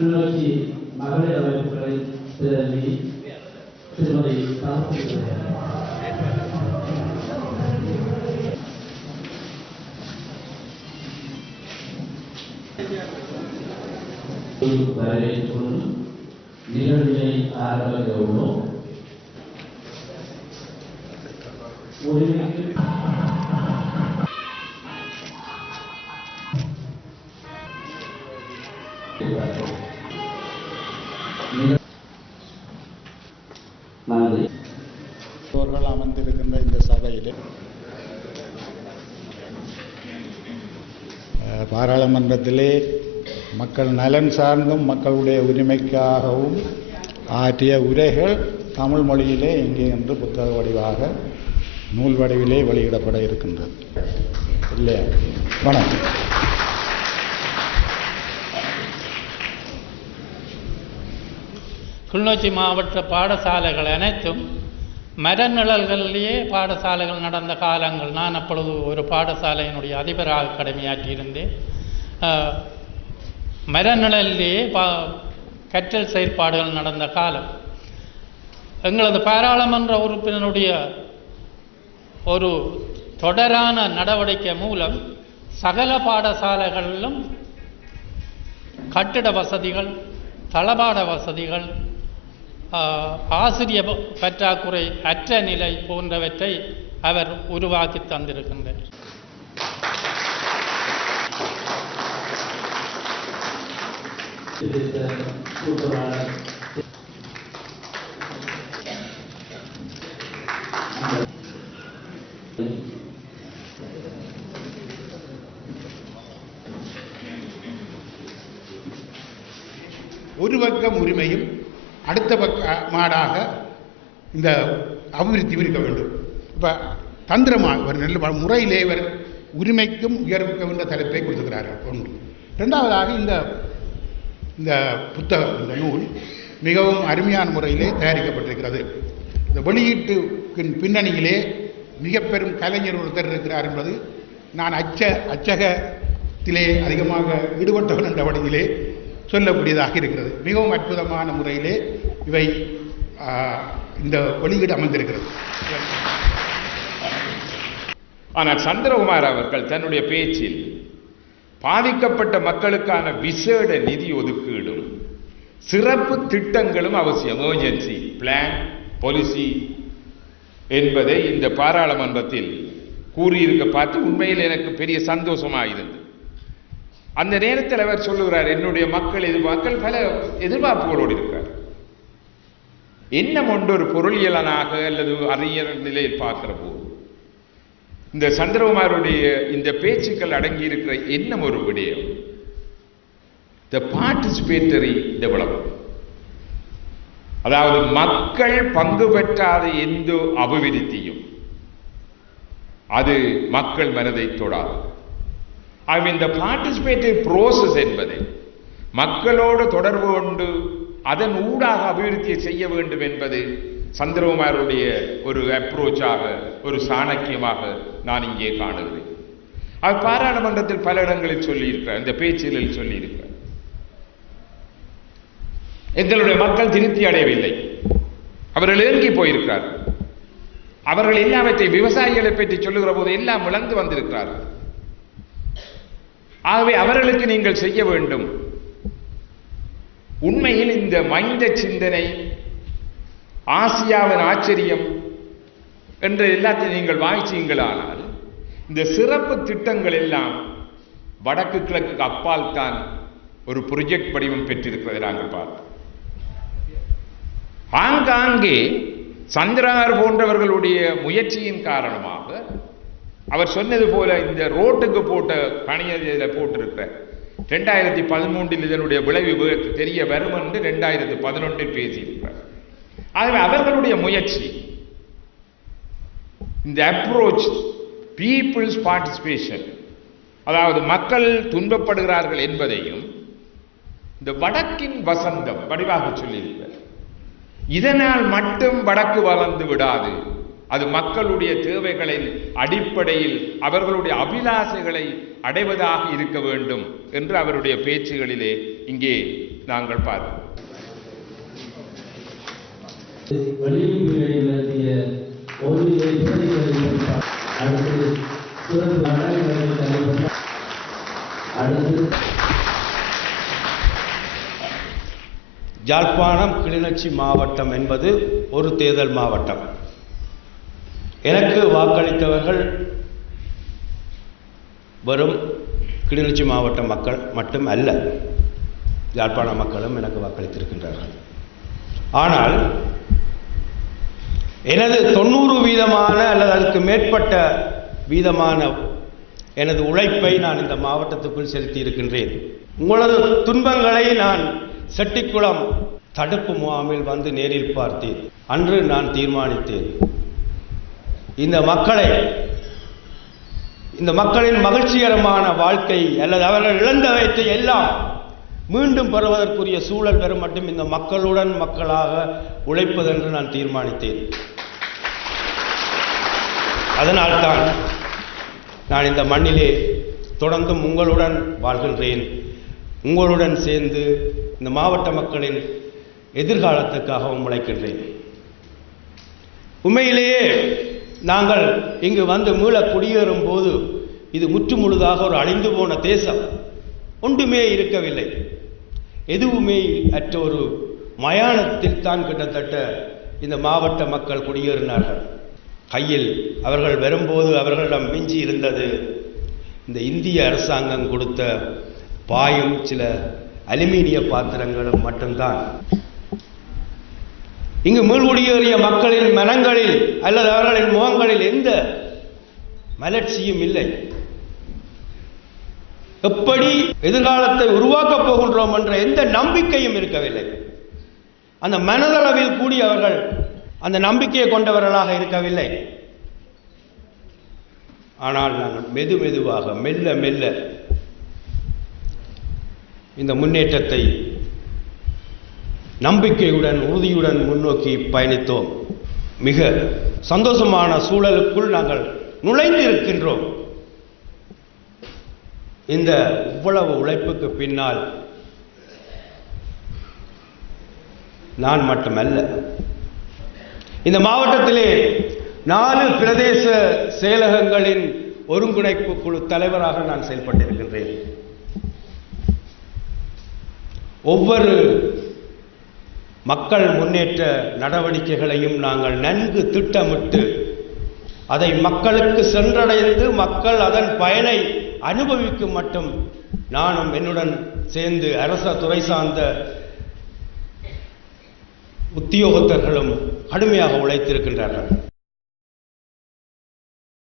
கிளிநொச்சி மகளிர் அமைப்புகளை பிரதிநிதி திருமதி வரவேற்கும் நிகழ்வினை ஆரம்பிக்க உள்ளோம். அவர்கள் அமர்ந்திருக்கின்ற இந்த சபையிலே பாராளுமன்றத்திலே மக்கள் நலன் சார்ந்தும் மக்களுடைய உரிமைக்காகவும் ஆற்றிய உரைகள் தமிழ் மொழியிலே இங்கே என்று புத்தக வடிவாக நூல் வடிவிலே வெளியிடப்பட இருக்கின்றது. இல்லையா? வணக்கம். கிளிநொச்சி மாவட்ட பாடசாலைகள் அனைத்தும் மரநிழல்களிலேயே பாடசாலைகள் நடந்த காலங்கள். நான் அப்பொழுது ஒரு பாடசாலையினுடைய அதிபராக கடமையாற்றியிருந்தேன். மரநிழலிலேயே கற்றல் செயற்பாடுகள் நடந்த காலம். எங்களது பாராளுமன்ற உறுப்பினருடைய ஒரு தொடரான நடவடிக்கை மூலம் சகல பாடசாலைகளிலும் கட்டிட வசதிகள், தளபாட வசதிகள், ஆசிரிய பற்றாக்குறை அற்ற நிலை போன்றவற்றை அவர் உருவாக்கி தந்திருக்கின்றார். ஒரு பக்கம் உரிமையும் அடுத்த பக்க மாடாக இந்த அபிவிருத்தி இருக்க வேண்டும். இப்போ தந்திரமாக ஒரு நல்ல முறையிலே இவர் உரிமைக்கும் உயர்வுக்கும் என்ற தலைப்பை கொடுத்துக்கிறார்கள். ஒன்று. இரண்டாவதாக இந்த புத்தகம், இந்த நூல் மிகவும் அருமையான முறையிலே தயாரிக்கப்பட்டிருக்கிறது. இந்த வெளியீட்டுக்கின் பின்னணியிலே மிக பெரும் கலைஞர் ஒருத்தர் இருக்கிறார் என்பது நான் அச்சகத்திலே அதிகமாக ஈடுபட்டவன் என்ற வழியிலே சொல்லக்கூடியதாக இருக்கிறது. மிகவும் அற்புதமான முறையிலே இவை இந்த வெளியீடு அமைந்திருக்கிறது. ஆனால் சந்திரகுமார் அவர்கள் தன்னுடைய பேச்சில் பாதிக்கப்பட்ட மக்களுக்கான விசேட நிதி ஒதுக்கீடும் சிறப்பு திட்டங்களும் அவசியம், எமர்ஜென்சி பிளான் பாலிசி என்பதை இந்த பாராளுமன்றத்தில் கூறியிருக்க பார்த்து உண்மையில் எனக்கு பெரிய சந்தோஷமாக இருந்தது. அந்த நேரத்தில் அவர் சொல்லுகிறார், என்னுடைய மக்கள் பல எதிர்பார்ப்புகளோடு இருக்கிறார். என்ன ஒன்று ஒரு பொருளியலனாக அல்லது அறிஞர் நிலையில் பார்க்கிற போது இந்த சந்திரகுமாருடைய இந்த பேச்சுக்கள் அடங்கி இருக்கிற என்ன ஒரு விடயம், த பார்ட்டிசிபேட்டரி டெவலப்மெண்ட். அதாவது மக்கள் பங்கு பெற்றாத எந்த அபிவிருத்தியும் அது மக்கள் மனதை தொடாது. இந்த பார்ட்டிசிபேட்டிவ் ப்ரோசஸ் என்பதை மக்களோடு தொடர்பு கொண்டு அதன் ஊடாக அபிவிருத்தியை செய்ய வேண்டும் என்பது சந்திரகுமாருடைய ஒரு அப்ரோச்சாக, ஒரு சாணக்கியமாக நான் இங்கே காணுகிறேன். அவர் பாராளுமன்றத்தில் பல இடங்களில் சொல்லியிருக்கிறார், இந்த பேச்சில் சொல்லியிருக்கிறார், எங்களுடைய மக்கள் திருப்தி அடையவில்லை, அவர்கள் ஏங்கி போயிருக்கிறார். அவர்கள் எல்லாவற்றை விவசாயிகளை பற்றி சொல்லுகிற போது எல்லாம் இழந்து வந்திருக்கிறார்கள். ஆகவே அவர்களுக்கு நீங்கள் செய்ய வேண்டும். உண்மையில் இந்த மைந்த சிந்தனை, ஆசியாவின் ஆச்சரியம் என்ற எல்லாத்தையும் நீங்கள் வாய்ச்சியுங்களானால் இந்த சிறப்பு திட்டங்கள் எல்லாம் வடக்கு கிழக்கு அப்பால் தான் ஒரு ப்ரொஜெக்ட் வடிவம் பெற்றிருக்கிறதை நாங்கள் பார்த்தோம். ஆங்காங்கே சந்திரனார் போன்றவர்களுடைய முயற்சியின் காரணமாக அவர் சொன்னது போல இந்த ரோட்டுக்கு போட்ட பணியில் போட்டிருக்கிற 2013 இதனுடைய விளைவு தெரிய வரும் என்று 2011 பேசியிருக்கிறார். ஆகவே அவர்களுடைய முயற்சி, இந்த அப்ரோச் பீப்புள்ஸ் பார்ட்டிசிபேஷன், அதாவது மக்கள் துன்பப்படுகிறார்கள் என்பதையும் இந்த வடக்கின் வசந்தம் வடிவாக சொல்லியிருக்கிறார். இதனால் மட்டும் வடக்கு வளர்ந்து விடாது, அது மக்களுடைய தேவைகளின் அடிப்படையில் அவர்களுடைய அபிலாசைகளை அடைவதாக இருக்க வேண்டும் என்று அவருடைய பேச்சுகளிலே இங்கே நாங்கள் பார்க்கிறோம். யாழ்ப்பாணம் கிளிநொச்சி மாவட்டம் என்பது ஒரு தேர்தல் மாவட்டம். எனக்கு வாக்களித்தவர்கள் வெறும் கிளிநொச்சி மாவட்ட மக்கள் மட்டும் அல்ல, யாழ்ப்பாண மக்களும் எனக்கு வாக்களித்திருக்கின்றார்கள். ஆனால் எனது 90% அல்லது அதுக்கு மேற்பட்ட வீதமான எனது உழைப்பை நான் இந்த மாவட்டத்துக்குள் செலுத்தி இருக்கின்றேன். உங்களது துன்பங்களை நான் செட்டிக்குளம் தடுப்பு முகாமில் வந்து நேரில் பார்த்தேன். அன்று நான் தீர்மானித்தேன், இந்த மக்களின் மகிழ்ச்சிகரமான வாழ்க்கை அல்லது அவர்கள் இழந்தவற்றை எல்லாம் மீண்டும் பெறுவதற்குரிய சூழல் பெற மட்டும் இந்த மக்களுடன் மக்களாக உழைப்பதென்று நான் தீர்மானித்தேன். அதனால்தான் நான் இந்த மண்ணிலே தொடர்ந்தும் உங்களுடன் வாழ்கின்றேன். உங்களுடன் சேர்ந்து இந்த மாவட்ட மக்களின் எதிர்காலத்துக்காகவும் உழைக்கின்றேன். உண்மையிலேயே நாங்கள் இங்கு வந்து மீள குடியேறும் போது இது முற்றுமுழுதாக ஒரு அழிந்து போன தேசம், ஒன்றுமே இருக்கவில்லை, எதுவுமே அற்ற ஒரு மயானத்தில் தான் கிட்டத்தட்ட இந்த மாவட்ட மக்கள் குடியேறினார்கள். கையில் அவர்கள் வரும்போது அவர்களிடம் மிஞ்சி இருந்தது இந்த இந்திய அரசாங்கம் கொடுத்த பாயும் சில அலுமினிய பாத்திரங்களும் மட்டும்தான். இங்கு மீள்குடியேறிய மக்களின் மனங்களில் அல்லது அவர்களின் முகங்களில் எந்த மலர்ச்சியும் இல்லை. எப்படி எதிர்காலத்தை உருவாக்கப் போகின்றோம் என்ற எந்த நம்பிக்கையும் இருக்கவில்லை. அந்த மனதளவில் கூடி அவர்கள் அந்த நம்பிக்கையை கொண்டவர்களாக இருக்கவில்லை. ஆனால் நாங்கள் மெதுவாக மெல்ல மெல்ல இந்த முன்னேற்றத்தை நம்பிக்கையுடன் உறுதியுடன் முன்னோக்கி பயணித்தோம். மிக சந்தோஷமான சூழலுக்குள் நாங்கள் நுழைந்து இருக்கின்றோம். இந்த இவ்வளவு உழைப்புக்கு பின்னால் நான் மட்டுமல்ல, இந்த மாவட்டத்திலே 4 பிரதேச செயலகங்களின் ஒருங்கிணைப்பு குழு தலைவராக நான் செயல்பட்டிருக்கின்றேன். ஒவ்வொரு மக்கள் முன்னேற்ற நடவடிக்கைகளையும் நாங்கள் நன்கு திட்டமிட்டு அதை மக்களுக்கு சென்றடைந்து மக்கள் அதன் பயனை அனுபவிக்கும் மட்டும் நானும் என்னுடன் சேர்ந்து அரச துறை சார்ந்த உத்தியோகத்தர்களும் கடுமையாக உழைத்திருக்கின்றார்கள்.